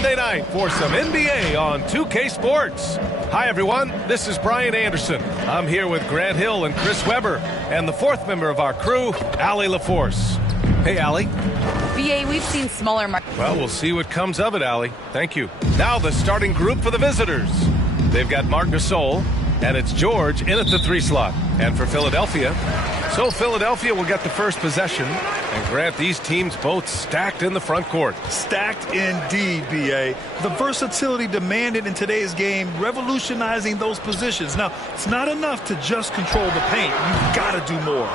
Monday night for some NBA on 2K Sports. Hi, everyone. This is Brian Anderson. I'm here with Grant Hill and Chris Webber, and the fourth member of our crew, Allie LaForce. Hey, Allie. BA, we've seen smaller markets. Well, we'll see what comes of it, Allie. Thank you. Now the starting group for the visitors. They've got Marc Gasol, and it's George in at the 3 slot. And for Philadelphia, so Philadelphia will get the first possession. And Grant, these teams both stacked in the front court. Stacked indeed, B.A. The versatility demanded in today's game, revolutionizing those positions. Now, it's not enough to just control the paint. You've got to do more.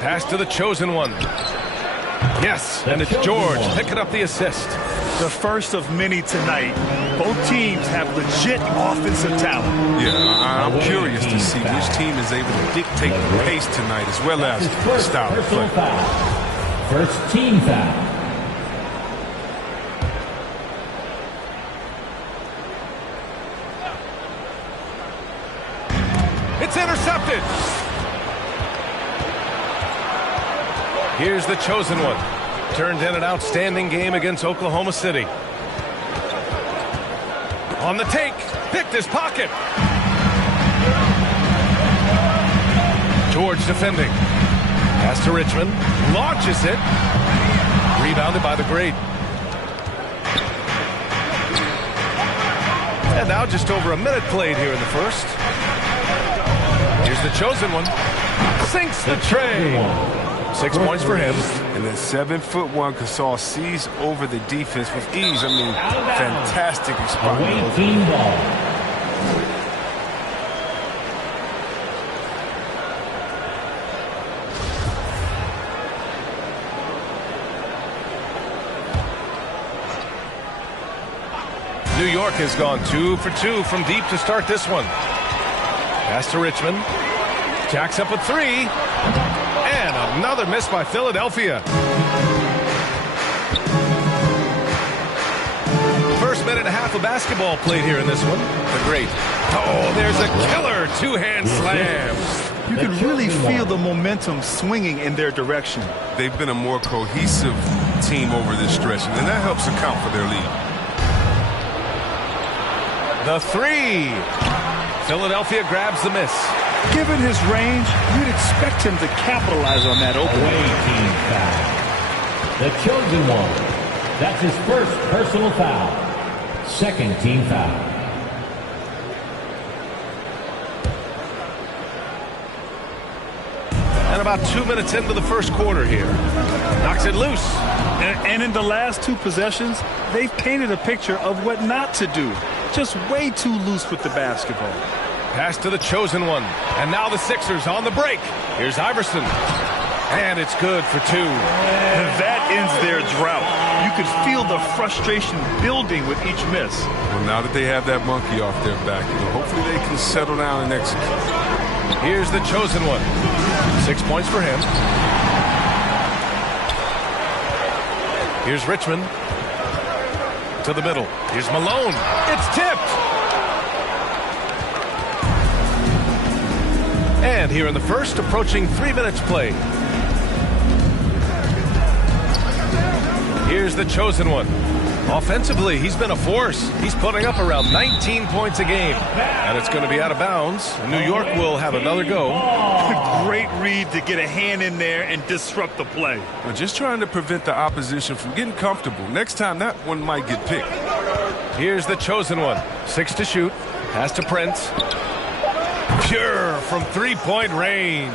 Pass to the chosen one. Yes, and it's George picking up the assist. The first of many tonight. Both teams have legit offensive talent. Yeah, I'm curious to see which team is able to dictate the pace tonight as well as the style of play. First team foul. It's intercepted. Here's the chosen one. Turned in an outstanding game against Oklahoma City. On the take, picked his pocket. George defending. Pass to Richmond, launches it. Rebounded by the great. And now just over a minute played here in the first. Here's the chosen one. Sinks the tray. 6 points for him. And then 7'1" Gasol sees over the defense with ease. I mean, fantastic experience. Team ball. New York has gone 2 for 2 from deep to start this one. Pass to Richmond. Jacks up a 3. And another miss by Philadelphia. First minute and a half of basketball played here in this one. The great. Oh, there's a killer two-hand slam. You can really feel the momentum swinging in their direction. They've been a more cohesive team over this stretch, and that helps account for their lead. The 3. Philadelphia grabs the miss. Given his range, you'd expect him to capitalize on that opening. Away team foul. The chosen one. That's his first personal foul. Second team foul. And about 2 minutes into the first quarter here. Knocks it loose. And in the last 2 possessions, they've painted a picture of what not to do. Just way too loose with the basketball. Pass to the chosen one. And now the Sixers on the break. Here's Iverson. And it's good for 2. That ends their drought. You could feel the frustration building with each miss. Well, now that they have that monkey off their back, hopefully they can settle down and execute. Here's the chosen one. 6 points for him. Here's Richmond. To the middle. Here's Malone. It's tipped. And here in the first, approaching 3 minutes played. Here's the chosen one. Offensively, he's been a force. He's putting up around 19 points a game. And it's going to be out of bounds. New York will have another go. Great read to get a hand in there and disrupt the play. Well, just trying to prevent the opposition from getting comfortable. Next time, that one might get picked. Here's the chosen one. 6 to shoot. Pass to Prince. Pure from three-point range.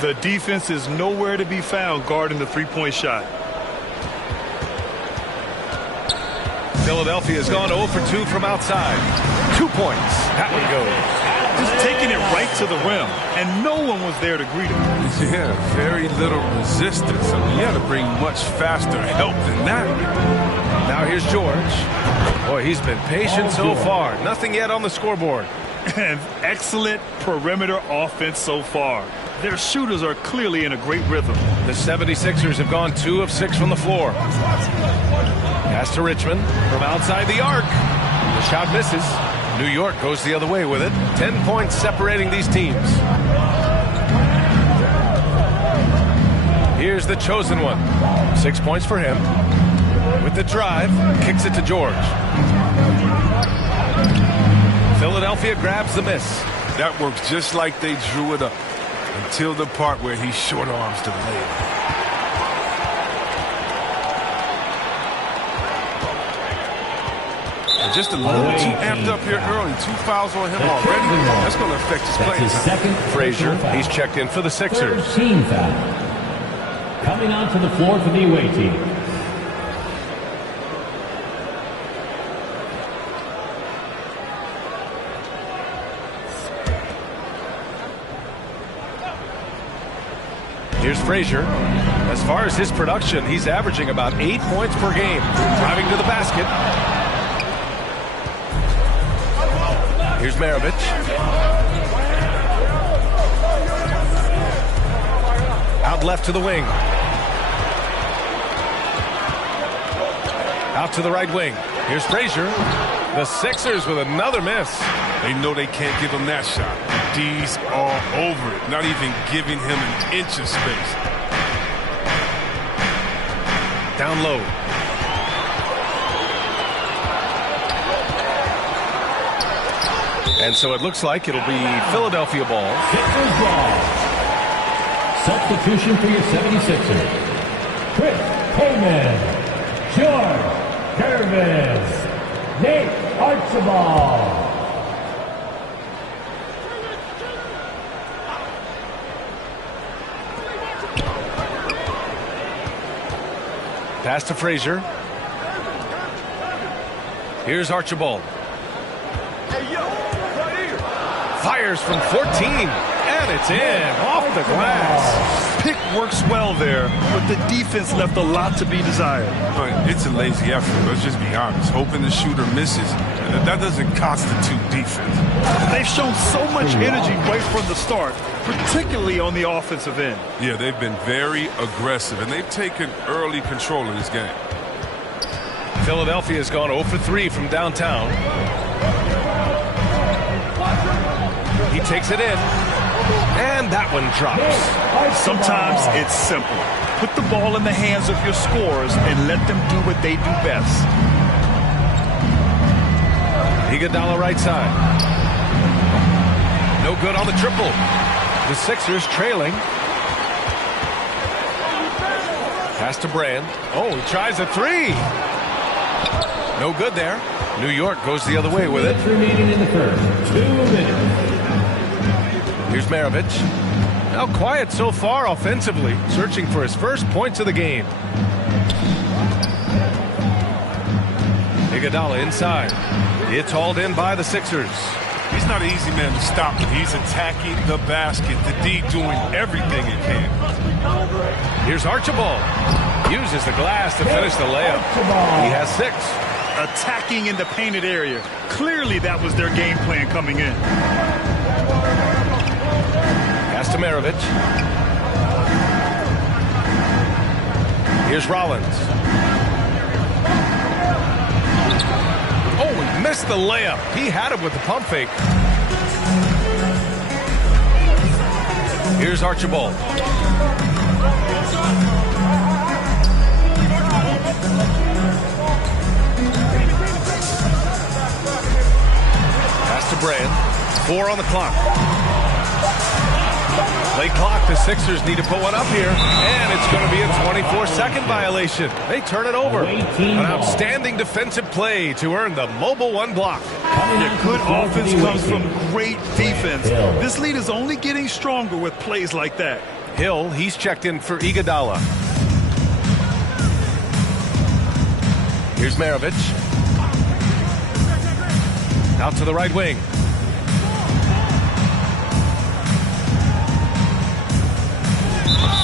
The defense is nowhere to be found guarding the three-point shot. Philadelphia has gone 0 for 2 from outside. 2 points. That one goes. Just taking it right to the rim, and no one was there to greet him. Yeah, very little resistance. I mean, you had to bring much faster help than that. Now here's George. Boy, he's been patient so far. Nothing yet on the scoreboard. And excellent perimeter offense so far. Their shooters are clearly in a great rhythm. The 76ers have gone 2 of 6 from the floor. Pass to Richmond from outside the arc. The shot misses. New York goes the other way with it. 10 points separating these teams. Here's the chosen one. 6 points for him. With the drive, kicks it to George. Philadelphia grabs the miss. That works just like they drew it up until the part where he short arms the layup. Just a little too amped up here early. 2 fouls on him already. That's going to affect his play. Second Frazier, he's checked in for the Sixers. 13 foul. Coming onto the floor for the away team. Here's Frazier. As far as his production, he's averaging about 8 points per game. Driving to the basket. Here's Maravich. Out left to the wing. Out to the right wing. Here's Frazier. The Sixers with another miss. They know they can't give him that shot. D's all over it. Not even giving him an inch of space. Down low. And so it looks like it'll be Philadelphia ball. Sixers ball. Substitution for your 76ers. Chris Coleman. George Gervin. Nate Archibald. Pass to Frazier. Here's Archibald. Fires from 14, and it's in, off the glass. Pick works well there, but the defense left a lot to be desired. But it's a lazy effort, let's just be honest. Hoping the shooter misses, that doesn't constitute defense. They've shown so much energy right from the start, particularly on the offensive end. Yeah, they've been very aggressive, and they've taken early control of this game. Philadelphia has gone 0 for 3 from downtown. He takes it in, and that one drops. Sometimes it's simple. Put the ball in the hands of your scorers and let them do what they do best. Iguodala right side. No good on the triple. The Sixers trailing. Pass to Brand. Oh, he tries a three. No good there. New York goes the other way with it. Remaining in the first. 2 minutes. Here's Maravich. Now quiet so far offensively, searching for his first points of the game. Iguodala inside. It's hauled in by the Sixers. He's not an easy man to stop, but he's attacking the basket. The D doing everything he can. Here's Archibald. Uses the glass to finish the layup. He has 6. Attacking in the painted area. Clearly that was their game plan coming in. Pass to Maravich. Here's Rollins. Oh, he missed the layup. He had it with the pump fake. Here's Archibald. Pass to Brand. 4 on the clock. Late clock, the Sixers need to put one up here, and it's going to be a 24-second violation. They turn it over. An outstanding defensive play to earn the mobile 1 block. Yeah, good offense comes from great defense. This lead is only getting stronger with plays like that. Hill, he's checked in for Iguodala. Here's Maravich. Out to the right wing.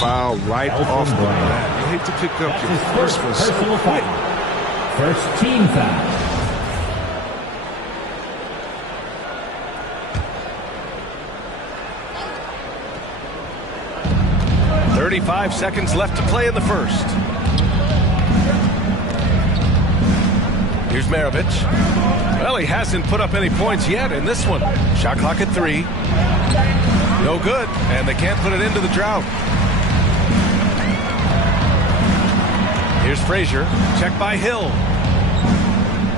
Foul right off the bat. You hate to pick up your first one so quick. First team foul. .35 seconds left to play in the first. Here's Maravich. Well, he hasn't put up any points yet in this one. Shot clock at 3. No good, and they can't put it into the drought. Frazier. Check by Hill.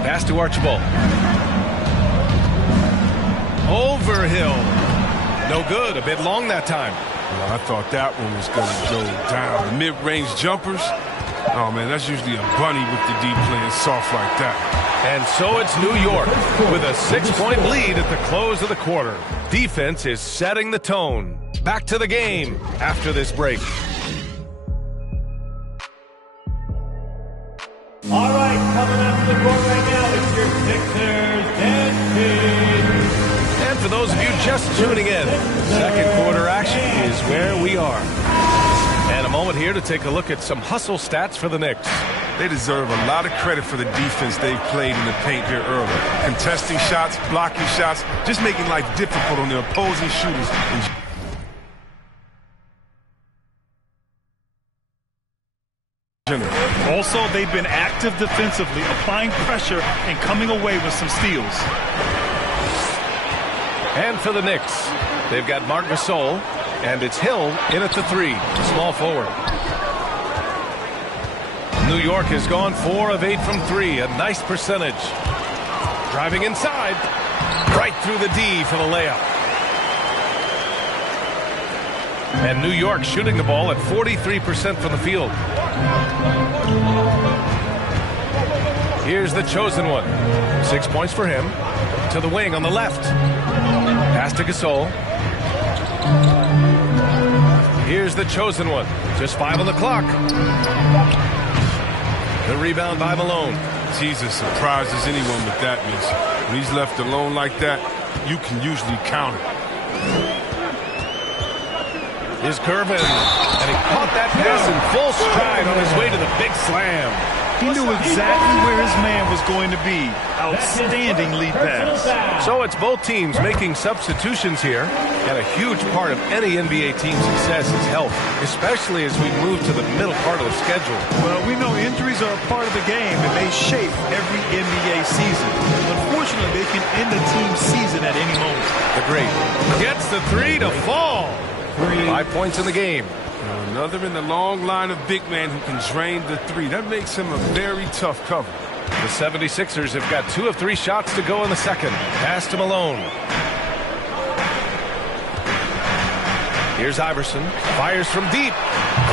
Pass to Archibald. Over Hill. No good. A bit long that time. Well, I thought that one was going to go down. The mid-range jumpers. Oh, man, that's usually a bunny with the D playing soft like that. And so it's New York with a 6-point lead at the close of the quarter. Defense is setting the tone. Back to the game after this break. All right, coming up to the court right now, it's your Sixers and And for those of you just tuning in, second quarter action is where we are. And a moment here to take a look at some hustle stats for the Knicks. They deserve a lot of credit for the defense they've played in the paint here early. Contesting shots, blocking shots, just making life difficult on the opposing shooters. Also, they've been active defensively, applying pressure and coming away with some steals. And for the Knicks, they've got Marc Gasol, and it's Hill in at the 3, small forward. New York has gone 4 of 8 from 3, a nice percentage. Driving inside, right through the D for the layup. And New York shooting the ball at 43% from the field. Here's the chosen one. 6 points for him. To the wing on the left. Pass to Gasol. Here's the chosen one. Just 5 on the clock. The rebound by Malone. Jesus surprises anyone with that miss. When he's left alone like that, you can usually count it. Here's Gervin, and he caught that pass in full stride on his way to the big slam. He knew exactly where his man was going to be. Outstanding lead pass. So it's both teams making substitutions here, and a huge part of any NBA team's success is health, especially as we move to the middle part of the schedule. Well, we know injuries are a part of the game, and they shape every NBA season. Unfortunately, they can end the team's season at any moment. The great gets the 3 to fall. 5 points in the game. Another in the long line of big men who can drain the 3. That makes him a very tough cover. The 76ers have got 2 of 3 shots to go in the second. Pass to Malone. Here's Iverson. Fires from deep.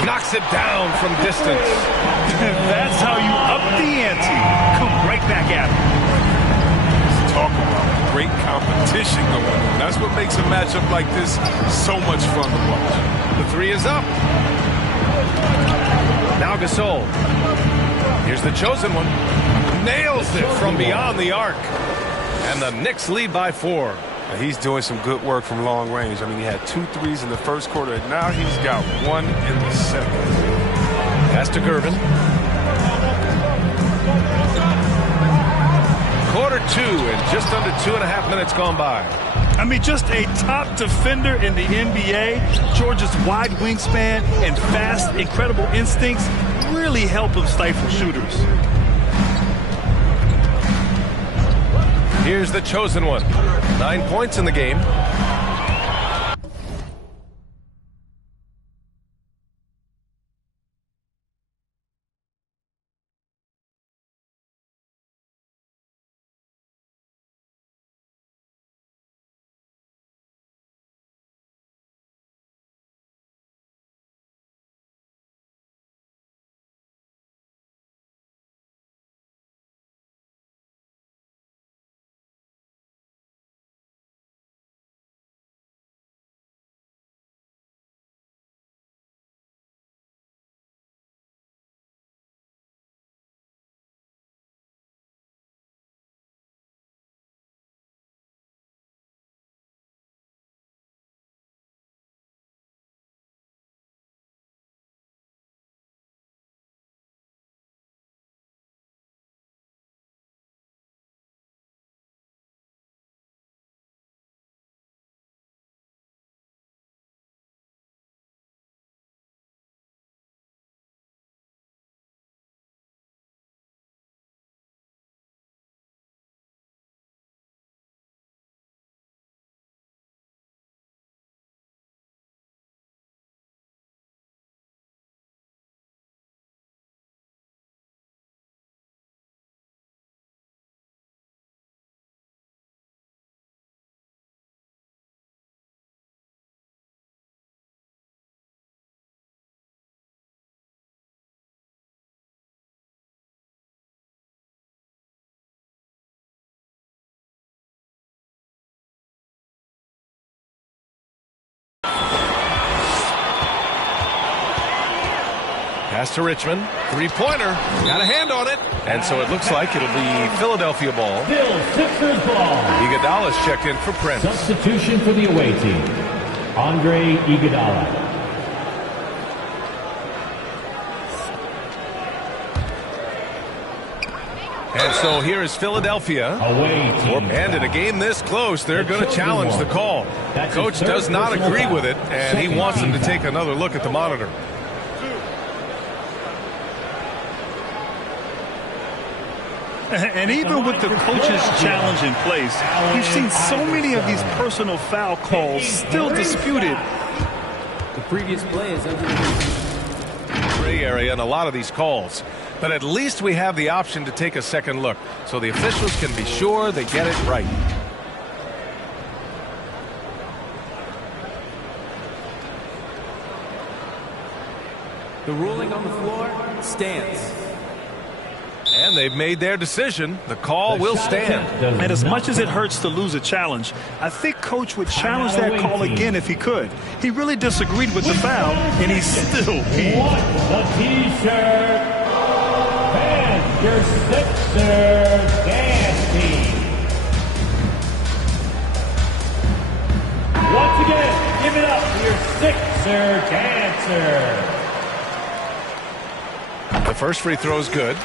Knocks it down from distance. That's how you up the ante. Come right back at him. Talk about great competition going on. That's what makes a matchup like this so much fun to watch. The 3 is up. Now Gasol. Here's the chosen one. Nails it from beyond the arc. And the Knicks lead by 4. He's doing some good work from long range. I mean, he had 2 threes in the first quarter, and now he's got 1 in the second. Pass to Gervin. Quarter 2 and just under 2.5 minutes gone by. I mean, just a top defender in the NBA. George's wide wingspan and fast, incredible instincts really help him stifle shooters. Here's the chosen one. 9 points in the game. Pass to Richmond. Three-pointer. Got a hand on it. And so it looks like it'll be Philadelphia ball. Still Sixers ball. Iguodala's checked in for Prince. Substitution for the away team. Andre Iguodala. And so here is Philadelphia. Away team. And in a game this close, they're going to challenge the call. Coach does not agree with it, and he wants him to take another look at the monitor. And even with the coach's challenge in place, we've seen so many of these personal foul calls still disputed. The previous play is under the gray area in a lot of these calls. But at least we have the option to take a second look, so the officials can be sure they get it right. The ruling on the floor stands. And they've made their decision. The call will stand. And as much as it hurts to lose a challenge, I think Coach would challenge that call again if he could. He really disagreed with the foul, and he's still peeved. The T-shirt. And your Sixers dance team. Once again, give it up for your Sixer dancer. The first free throw is good.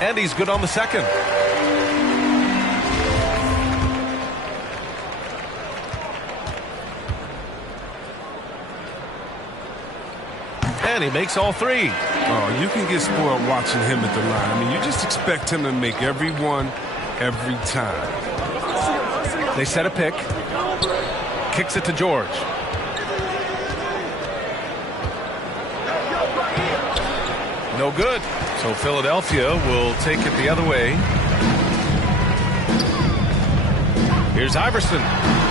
And he's good on the second. And he makes all three. Oh, you can get spoiled watching him at the line. I mean, you just expect him to make every one, every time. They set a pick. Kicks it to George. No good. So Philadelphia will take it the other way. Here's Iverson.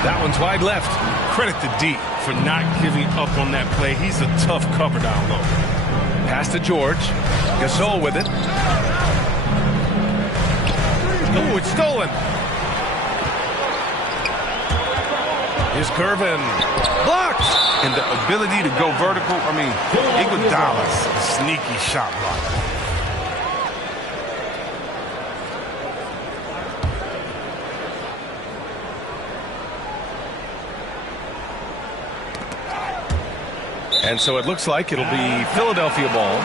That one's wide left. Credit to D for not giving up on that play. He's a tough cover down low. Pass to George. Gasol with it. Oh, it's stolen. Here's Gervin. Blocked. And the ability to go vertical, I mean, Iguodala's a sneaky shot blocker. And so it looks like it'll be Philadelphia ball.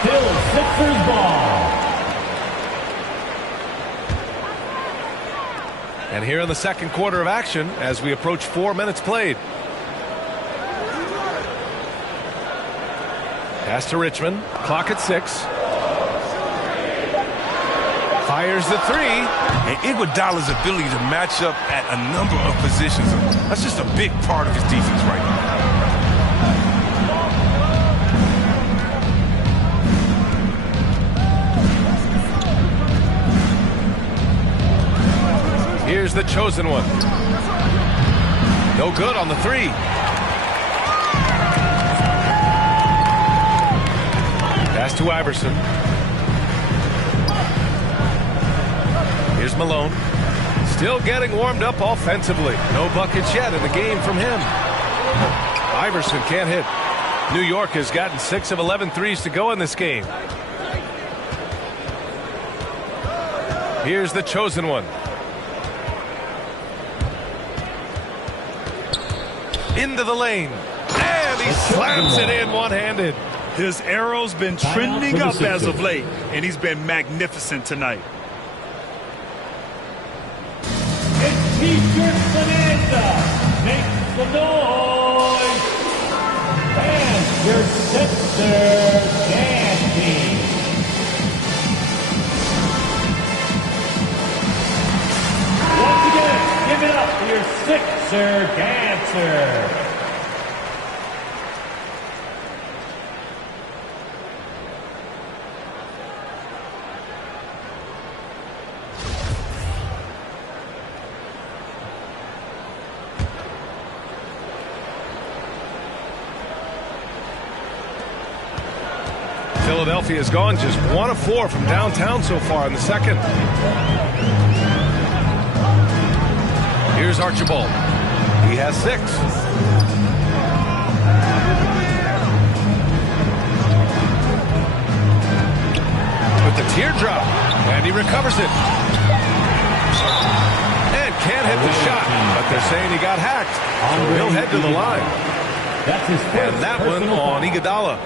Still Sixers ball. And here in the second quarter of action as we approach 4 minutes played. Pass to Richmond. Clock at 6. Fires the three. And Iguodala's ability to match up at a number of positions, that's just a big part of his defense right now. Here's the chosen one. No good on the three. Pass to Iverson. Here's Malone. Still getting warmed up offensively. No buckets yet in the game from him. Iverson can't hit. New York has gotten 6 of 11 threes to go in this game. Here's the chosen one. Into the lane. And he slams it in one-handed. His arrow's been trending up as of late, and he's been magnificent tonight. It's T-shirt Bonanza. Make some noise. And your Sixers dance team. Once again, give it up for your Sixer dancer. Philadelphia has gone just 1 of 4 from downtown so far in the second. Here's Here's Archibald. He has 6. With the teardrop, and he recovers it. And can't hit the shot, but they're saying he got hacked. So he'll head to the line. That's his first And that one on Iguodala.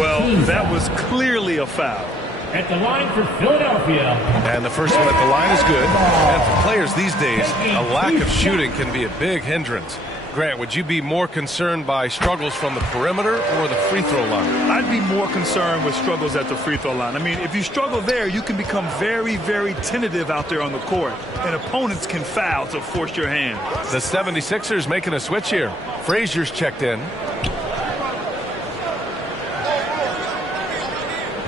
Well, that was clearly a foul. At the line for Philadelphia. And the first one at the line is good. And for players these days, a lack of shooting can be a big hindrance. Grant, would you be more concerned by struggles from the perimeter or the free throw line? I'd be more concerned with struggles at the free throw line. I mean, if you struggle there, you can become very, very tentative out there on the court, and opponents can foul to force your hand. The 76ers making a switch here. Frazier's checked in.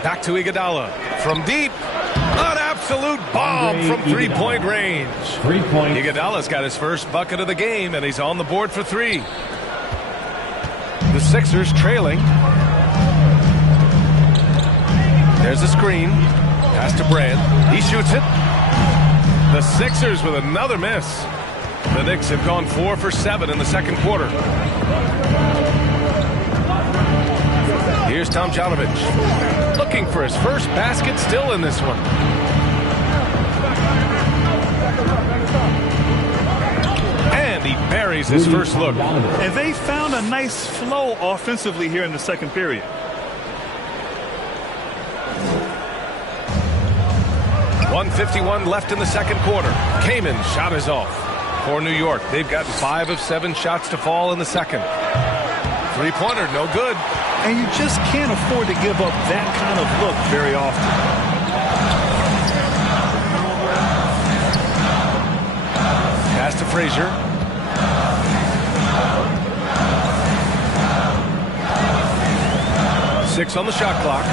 Back to Iguodala. From deep. An absolute bomb from three-point range. 3-point. Iguodala's got his first bucket of the game, and he's on the board for 3. The Sixers trailing. There's a screen. Pass to Brand. He shoots it. The Sixers with another miss. The Knicks have gone 4 for 7 in the second quarter. Here's Tomjanovich. Looking for his first basket, still in this one. And he buries his first look. And they found a nice flow offensively here in the second period. .151 left in the second quarter. Kaman shot is off. For New York, they've gotten 5 of 7 shots to fall in the second. Three-pointer, no good. And you just can't afford to give up that kind of look very often. Pass to Frazier. Six on the shot clock.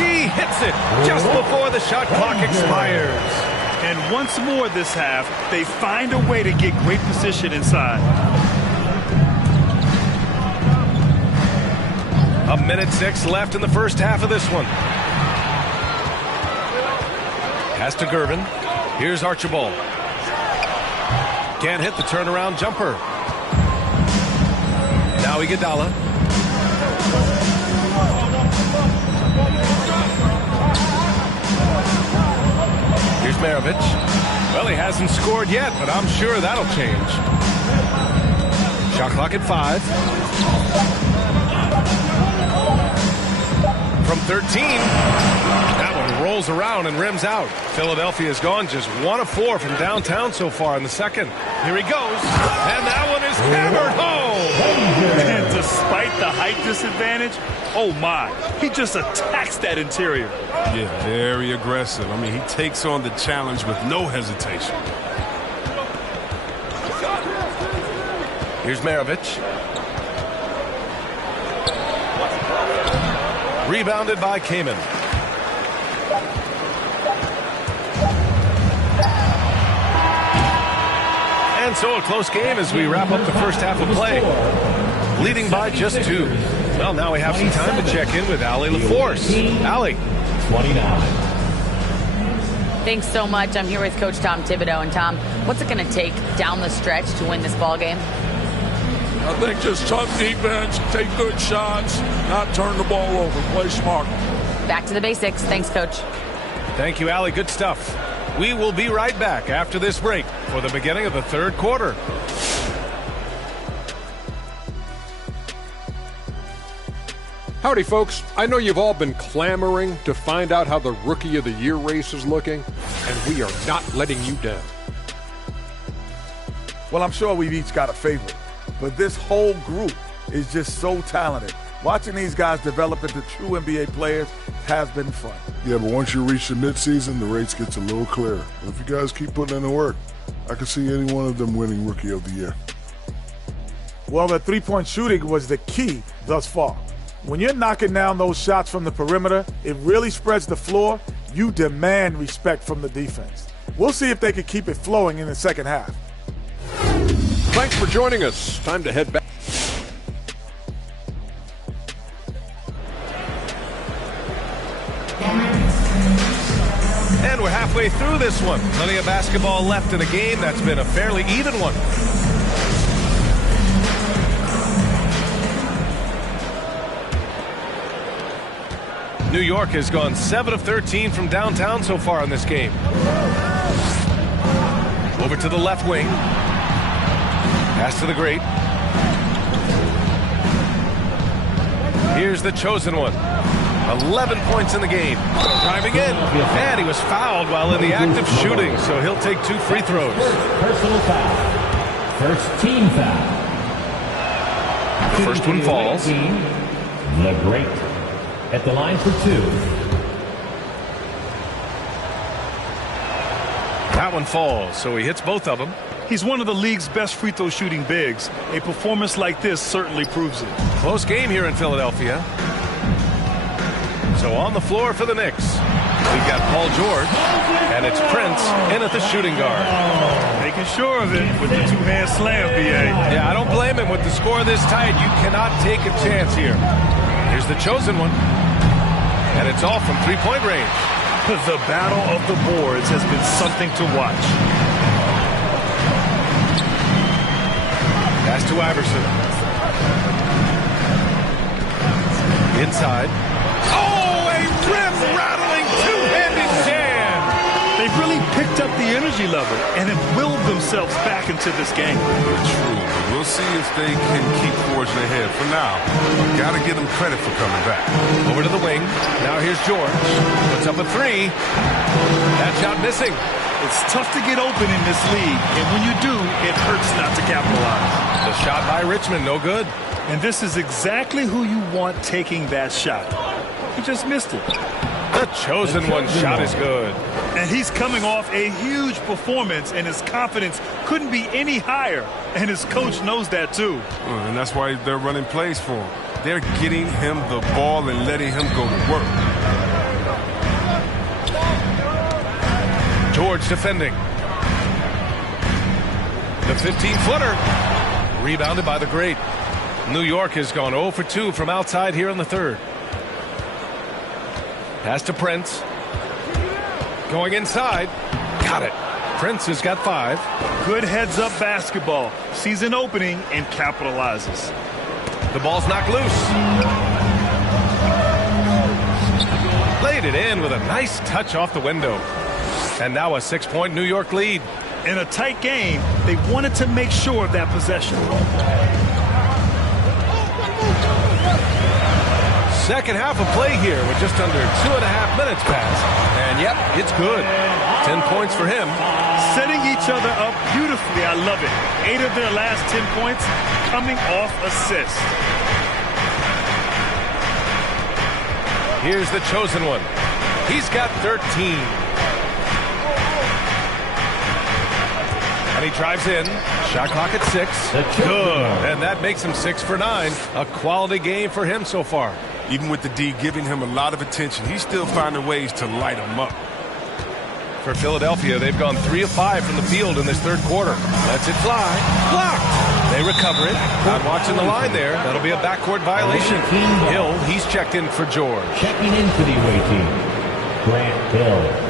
He hits it just before the shot clock expires. And once more this half, they find a way to get great position inside. 1:06 left in the first half of this one. Pass to Gervin. Here's Archibald. Can't hit the turnaround jumper. Now Iguodala. Here's Maravich. Well, he hasn't scored yet, but I'm sure that'll change. Shot clock at 5. From 13. That one rolls around and rims out. Philadelphia has gone just 1 of 4 from downtown so far in the second. Here he goes. And that one is hammered home. And despite the height disadvantage, oh my, he just attacks that interior. Yeah, very aggressive. I mean, he takes on the challenge with no hesitation. Here's Maravich. Rebounded by Kaman. And so a close game as we wrap up the first half of play. Leading by just 2. Well, now we have some time to check in with Allie LaForce. Allie. 29. Thanks so much. I'm here with Coach Tom Thibodeau. And Tom, what's it going to take down the stretch to win this ball game? I think just tough defense, take good shots, not turn the ball over, play smart. Back to the basics. Thanks, Coach. Thank you, Allie. Good stuff. We will be right back after this break for the beginning of the third quarter. Howdy, folks. I know you've all been clamoring to find out how the Rookie of the Year race is looking, and we are not letting you down. Well, I'm sure we've each got a favorite, but this whole group is just so talented. Watching these guys develop into true NBA players has been fun. Yeah, but once you reach the midseason, the race gets a little clearer. If you guys keep putting in the work, I can see any one of them winning Rookie of the Year. Well, the three-point shooting was the key thus far. When you're knocking down those shots from the perimeter, it really spreads the floor. You demand respect from the defense. We'll see if they can keep it flowing in the second half. Thanks for joining us. Time to head back. And we're halfway through this one. Plenty of basketball left in a game that's been a fairly even one. New York has gone 7 of 13 from downtown so far in this game. Over to the left wing. Pass to the great. Here's the chosen one. 11 points in the game. Driving in. And he was fouled while in the act of shooting, so he'll take 2 free throws. Personal foul. First team foul. The first one falls. The great at the line for 2. That one falls, so he hits both of them. He's one of the league's best free throw shooting bigs. A performance like this certainly proves it. Close game here in Philadelphia. So on the floor for the Knicks, we've got Paul George, and it's Prince in at the shooting guard. Making sure of it with the two-hand slam, B.A. Yeah, I don't blame him. With the score this tight, you cannot take a chance here. Here's the chosen one. And it's all from three-point range. The battle of the boards has been something to watch. Pass to Iverson. Inside. Oh, a rim-rattling two-handed jam! They've really picked up the energy level and have willed themselves back into this game. True. We'll see if they can keep forging ahead. For now, got to give them credit for coming back. Over to the wing. Now here's George. Puts up a 3. That shot missing. It's tough to get open in this league, and when you do, it hurts not to capitalize. The shot by Richmond, no good. And this is exactly who you want taking that shot. He just missed it. The chosen one shot is good. And he's coming off a huge performance, and his confidence couldn't be any higher. And his coach knows that, too. And that's why they're running plays for him. They're getting him the ball and letting him go to work. George defending. The 15-footer. Rebounded by the great. New York has gone 0 for 2 from outside here in the third. Pass to Prince. Going inside. Got it. Prince has got 5. Good heads-up basketball. Sees an opening and capitalizes. The ball's knocked loose. Laid it in with a nice touch off the window. And now a 6-point New York lead. In a tight game, they wanted to make sure of that possession. Second half of play here with just under 2.5 minutes passed. And yep, it's good. 10 points for him. Setting each other up beautifully. I love it. 8 of their last 10 points coming off assists. Here's the chosen one. He's got 13. And he drives in. Shot clock at 6. Good. And that makes him 6 for 9. A quality game for him so far. Even with the D giving him a lot of attention, he's still finding ways to light him up. For Philadelphia, they've gone 3 of 5 from the field in this third quarter. Lets it fly. Blocked. They recover it. Not watching the line there. That'll be a backcourt violation. Hill, he's checked in for George. Checking in for the away team, Grant Hill.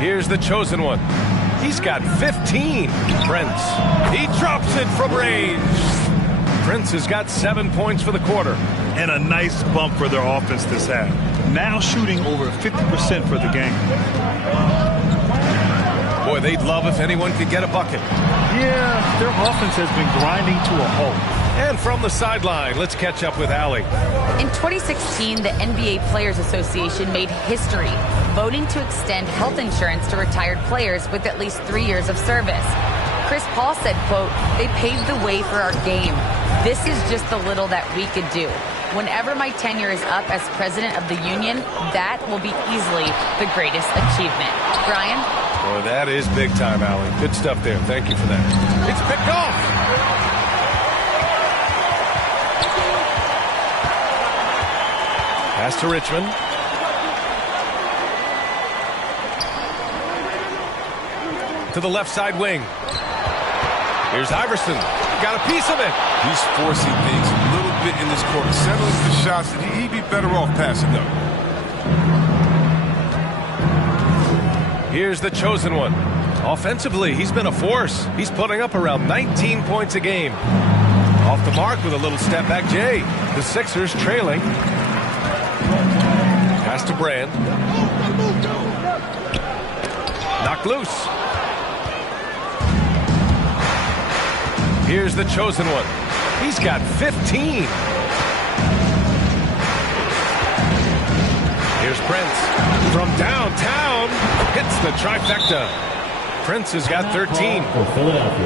Here's the chosen one. He's got 15. Prince. He drops it from range. Prince has got 7 points for the quarter. And a nice bump for their offense this half. Now shooting over 50% for the game. Boy, they'd love if anyone could get a bucket. Yeah, their offense has been grinding to a halt. And from the sideline, let's catch up with Allie. In 2016, the NBA Players Association made history, voting to extend health insurance to retired players with at least 3 years of service. Chris Paul said, quote, "They paved the way for our game. This is just the little that we could do. Whenever my tenure is up as president of the union, that will be easily the greatest achievement." Brian? Boy, that is big time, Allie. Good stuff there. Thank you for that. It's picked off. Pass to Richmond. To the left side wing. Here's Iverson. Got a piece of it. He's forcing things a little bit in this quarter, settling for shots that he'd be better off passing up. Here's the chosen one. Offensively, he's been a force. He's putting up around 19 points a game. Off the mark with a little step back, Jay. The Sixers trailing. Pass to Brand. Knocked loose. Here's the chosen one. He's got 15. Here's Prince from downtown. Hits the trifecta. Prince has got 13.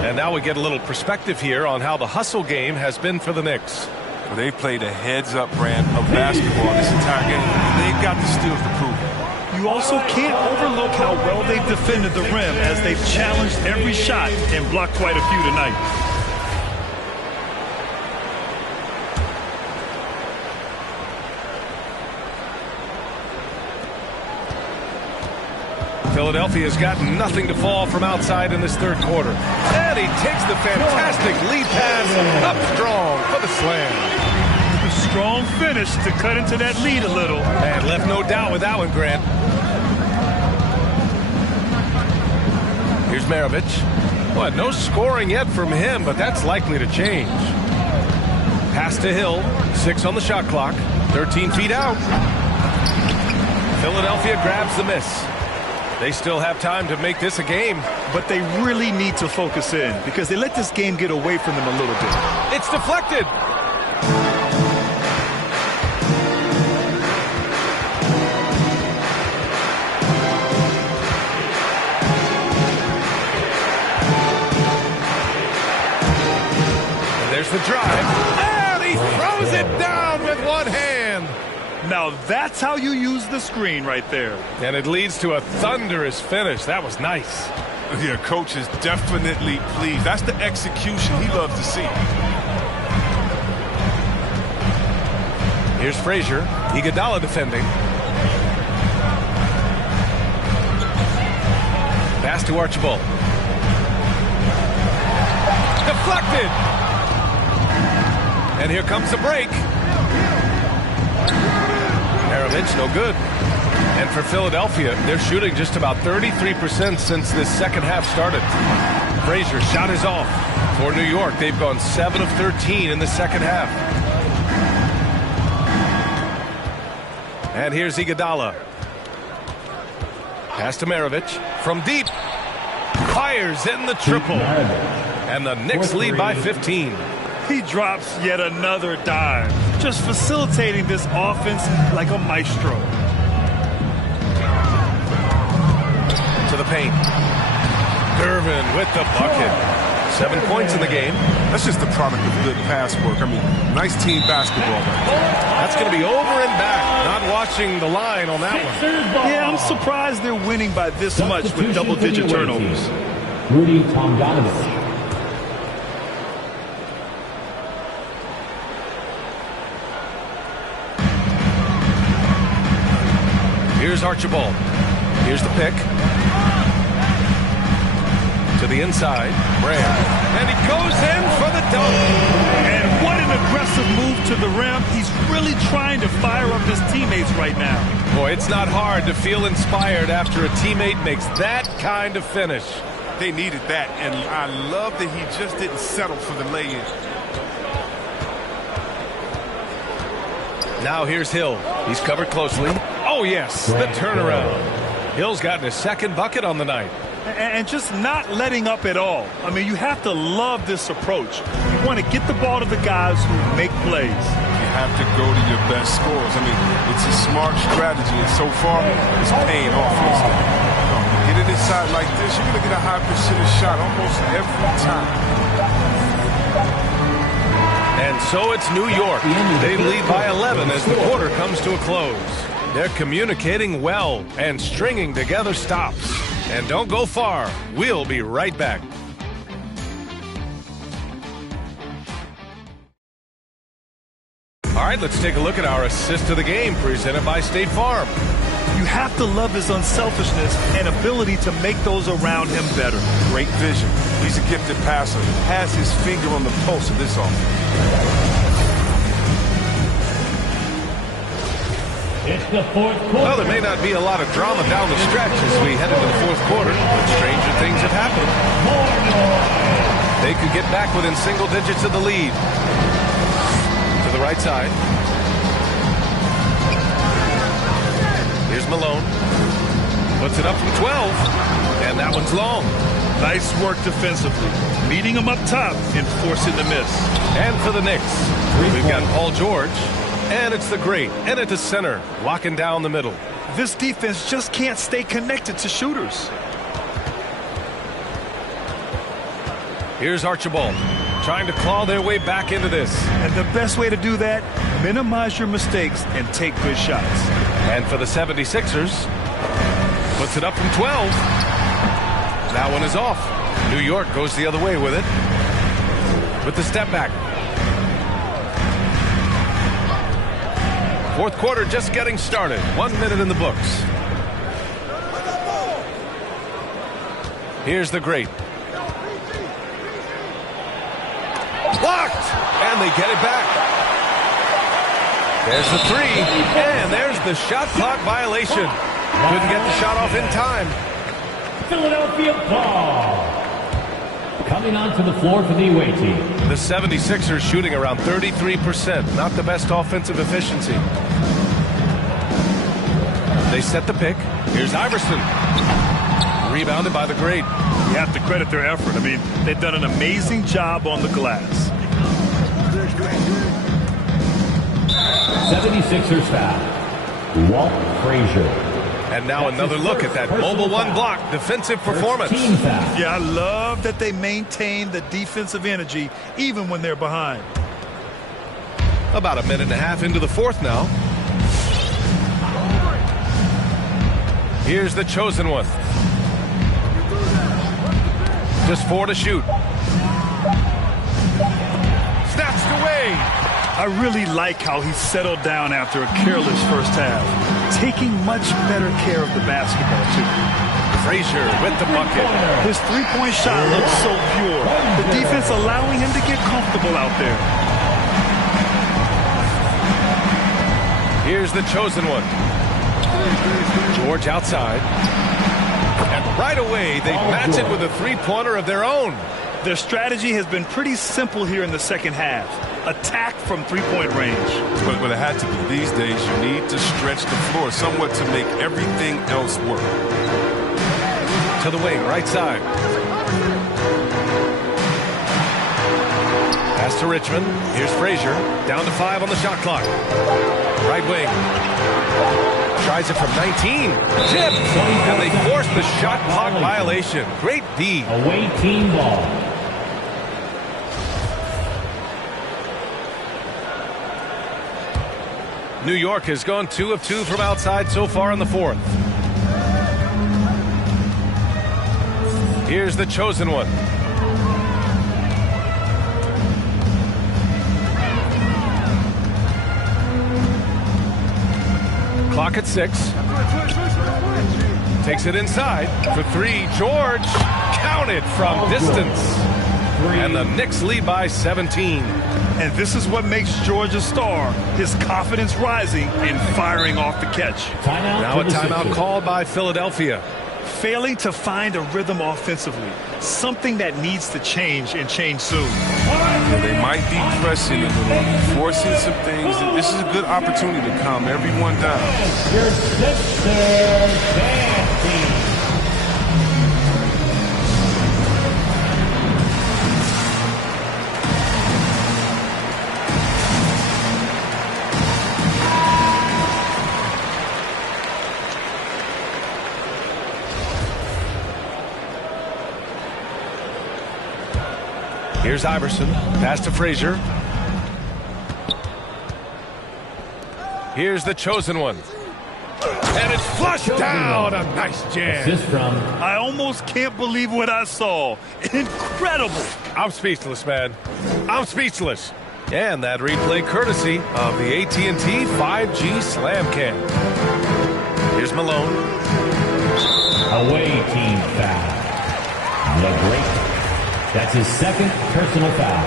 And now we get a little perspective here on how the hustle game has been for the Knicks. Well, they played a heads-up brand of basketball this entire game. They've got the steals to prove it. You also can't overlook how well they've defended the rim as they've challenged every shot and blocked quite a few tonight. Philadelphia's got nothing to fall from outside in this third quarter. And he takes the fantastic lead pass up strong for the slam. A strong finish to cut into that lead a little. And left no doubt with that one, Grant. Here's Maravich. Well, no scoring yet from him, but that's likely to change. Pass to Hill. 6 on the shot clock. 13 feet out. Philadelphia grabs the miss. They still have time to make this a game. But they really need to focus in because they let this game get away from them a little bit. It's deflected. And there's the drive. And he throws it down with one hand. Now that's how you use the screen right there. And it leads to a thunderous finish. That was nice. Yeah, coach is definitely pleased. That's the execution he loves to see. Here's Frazier. Iguodala defending. Pass to Archibald. Deflected. And here comes the break. Maravich, no good. And for Philadelphia, they're shooting just about 33% since this second half started. Frazier shot is off. For New York, they've gone 7 of 13 in the second half. And here's Iguodala. Pass to Maravich. From deep. Fires in the triple. And the Knicks lead by 15. He drops yet another dime, just facilitating this offense like a maestro. To the paint. Gervin with the bucket. 7 points in the game. That's just the product of good pass work. I mean, nice team basketball. That's going to be over and back. Not watching the line on that one. Yeah, I'm surprised they're winning by this much with double-digit turnovers. Rudy Tomjanovich. Here's Archibald. Here's the pick. To the inside. Brand. And he goes in for the dunk. And what an aggressive move to the rim. He's really trying to fire up his teammates right now. Boy, it's not hard to feel inspired after a teammate makes that kind of finish. They needed that, and I love that he just didn't settle for the lay-in. Now here's Hill. He's covered closely. Oh, yes, the turnaround. Hill's gotten his second bucket on the night. And just not letting up at all. I mean, you have to love this approach. You want to get the ball to the guys who make plays. You have to go to your best scorers. I mean, it's a smart strategy, and so far, it's paying off for this guy. Get it inside like this, you're going to get a high percentage shot almost every time. And so it's New York. They lead by 11 as the quarter comes to a close. They're communicating well and stringing together stops. And don't go far. We'll be right back. All right, let's take a look at our assist of the game presented by State Farm. You have to love his unselfishness and ability to make those around him better. Great vision. He's a gifted passer. Has his finger on the pulse of this offense. It's the fourth quarter. Well, there may not be a lot of drama down the stretch as we head into the fourth quarter, but stranger things have happened. They could get back within single digits of the lead. To the right side. Here's Malone. Puts it up from 12, and that one's long. Nice work defensively, meeting them up top and forcing the miss. And for the Knicks, we've got Paul George, and it's the great Ennis center, locking down the middle. This defense just can't stay connected to shooters. Here's Archibald, trying to claw their way back into this. And the best way to do that, minimize your mistakes and take good shots. And for the 76ers, puts it up from 12. That one is off. New York goes the other way with it. With the step back. Fourth quarter just getting started. 1 minute in the books. Here's the great. Blocked! And they get it back. There's the three. And there's the shot clock violation. Couldn't get the shot off in time. Philadelphia ball. Coming onto the floor for the away team. The 76ers shooting around 33%. Not the best offensive efficiency. They set the pick. Here's Iverson. Rebounded by the great. You have to credit their effort. I mean, they've done an amazing job on the glass. 76ers foul. Walt Frazier. And now another look at that mobile one block defensive performance. Yeah, I love that they maintain the defensive energy even when they're behind. About a minute and a half into the fourth now. Here's the chosen one. Just 4 to shoot. Snatched away. I really like how he settled down after a careless first half. Taking much better care of the basketball, too. Frazier with the bucket. His three-point shot looks so pure. The defense allowing him to get comfortable out there. Here's the chosen one. George outside. And right away, they match it with a three-pointer of their own. Their strategy has been pretty simple here in the second half. Attack from three-point range. But it had to be. These days, you need to stretch the floor somewhat to make everything else work. To the wing, right side. Pass to Richmond. Here's Frazier. Down to 5 on the shot clock. Right wing. Tries it from 19. Tip. And they force the shot clock violation. Great D. Away team ball. New York has gone 2 of 2 from outside so far in the fourth. Here's the chosen one. Clock at 6. Takes it inside for 3. George counted from distance. And the Knicks lead by 17. And this is what makes George a star. His confidence rising and firing off the catch. Now a timeout called by Philadelphia. Failing to find a rhythm offensively. Something that needs to change and change soon. They might be pressing a little, forcing some things. And this is a good opportunity to calm everyone down. Your Sixers team. Here's Iverson. Pass to Frazier. Here's the chosen one. And it's flushed down. A nice jam. I almost can't believe what I saw. Incredible. I'm speechless, man. I'm speechless. And that replay courtesy of the AT&T 5G Slam Cam. Here's Malone. Away team foul. The great. That's his second personal foul.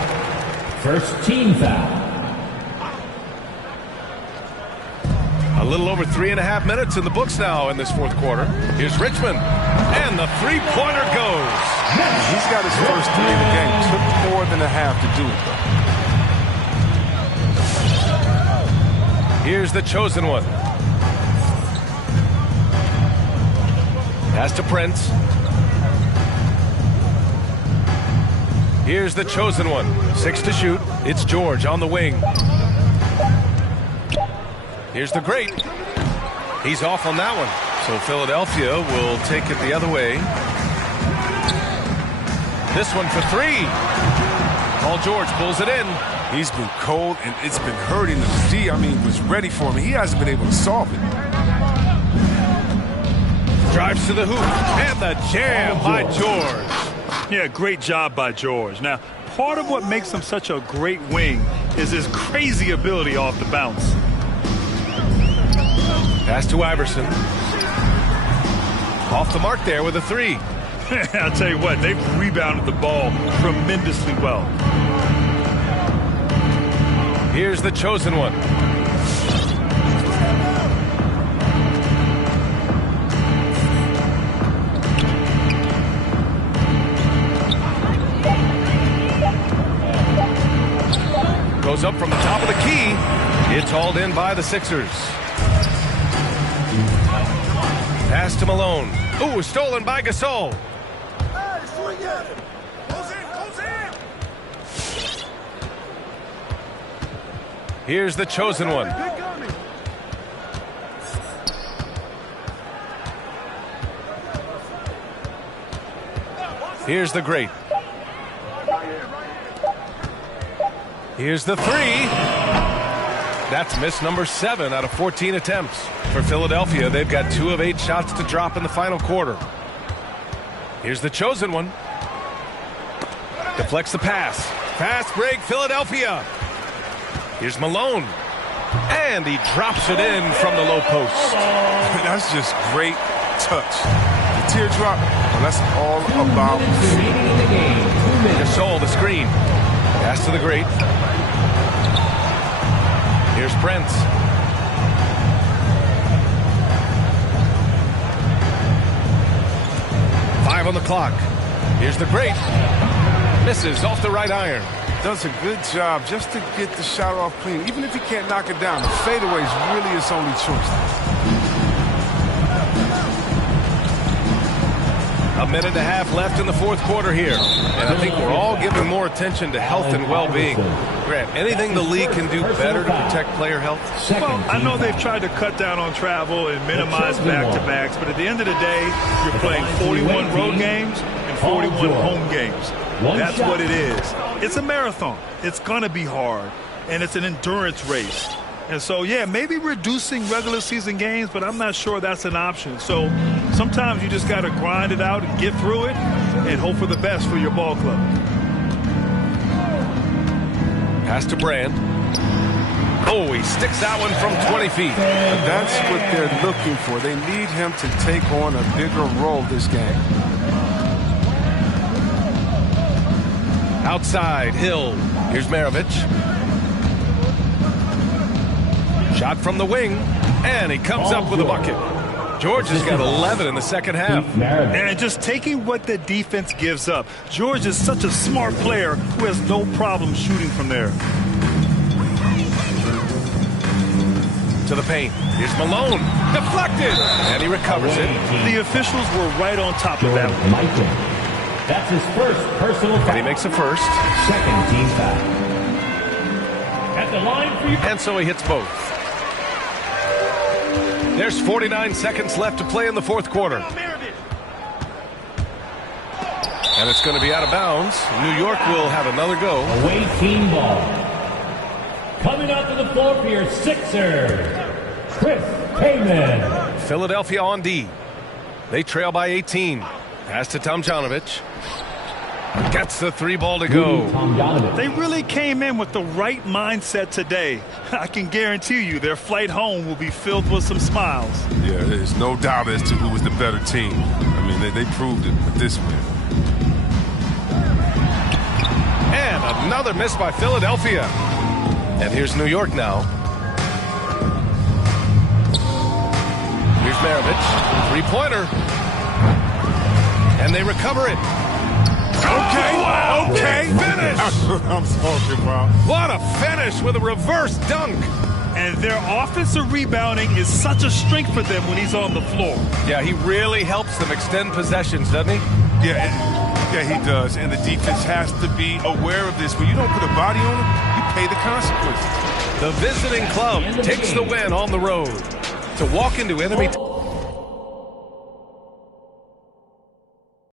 First team foul. A little over 3.5 minutes in the books now in this fourth quarter. Here's Richmond, and the three-pointer goes. He's got his first three of the game. Took more than a half to do it, though. Here's the chosen one. Pass to Prince. Here's the chosen one. 6 to shoot. It's George on the wing. Here's the great. He's off on that one. So Philadelphia will take it the other way. This one for 3. Paul George pulls it in. He's been cold, and it's been hurting him. D, was ready for him. He hasn't been able to solve it. Drives to the hoop, and the jam by George. Yeah, great job by George. Now, part of what makes him such a great wing is his crazy ability off the bounce. Pass to Iverson. Off the mark there with a 3. I'll tell you what, they've rebounded the ball tremendously well. Here's the chosen one. Goes up from the top of the key. It's hauled in by the Sixers. Pass to Malone. Ooh, stolen by Gasol. Here's the chosen one. Here's the great. Here's the 3. That's miss number 7 out of 14 attempts. For Philadelphia, they've got 2 of 8 shots to drop in the final quarter. Here's the chosen one. Deflects the pass. Fast break, Philadelphia. Here's Malone. And he drops it in from the low post. That's just great touch. The teardrop, well, that's all about Gasol, the screen. Pass to the great. Here's Prince. Five on the clock. Here's the great. Misses off the right iron. Does a good job just to get the shot off clean. Even if he can't knock it down, the fadeaway is really his only choice. A minute and a half left in the fourth quarter here. And I think we're all giving more attention to health and well-being. Grant, anything the league can do better to protect player health? Well, I know they've tried to cut down on travel and minimize back-to-backs, but at the end of the day, you're playing 41 road games and 41 home games. That's what it is. It's a marathon. It's going to be hard, and it's an endurance race. And so, yeah, maybe reducing regular season games, but I'm not sure that's an option. So sometimes you just got to grind it out and get through it and hope for the best for your ball club. Pass to Brand. Oh, he sticks that one from 20 feet. That's what they're looking for. They need him to take on a bigger role this game. Outside, Hill. Here's Maravich. Shot from the wing, and he comes up with a bucket. George has got 11 in the second half. And just taking what the defense gives up. George is such a smart player who has no problem shooting from there. To the paint. Here's Malone. Deflected. And he recovers it. The officials were right on top of that one. That's his first personal foul. And he makes a first. Second team foul. At the line for you. And so he hits both. There's 49 seconds left to play in the fourth quarter. And it's going to be out of bounds. New York will have another go. Away team ball. Coming out to the floor for your Sixers, Chris Kaman. Philadelphia on D. They trail by 18. Pass to Tomjanovich. Gets the 3 ball to go. They really came in with the right mindset today. I can guarantee you their flight home will be filled with some smiles. Yeah, there's no doubt as to who was the better team. I mean, they proved it with this win. And another miss by Philadelphia. And here's New York now. Maravich, three-pointer. And they recover it. Okay, finish. That's what I'm talking about. What a finish with a reverse dunk. And their offensive rebounding is such a strength for them when he's on the floor. Yeah, he really helps them extend possessions, doesn't he? Yeah, he does. And the defense has to be aware of this. When you don't put a body on him, you pay the consequences. The visiting club takes the win on the road. To walk into enemy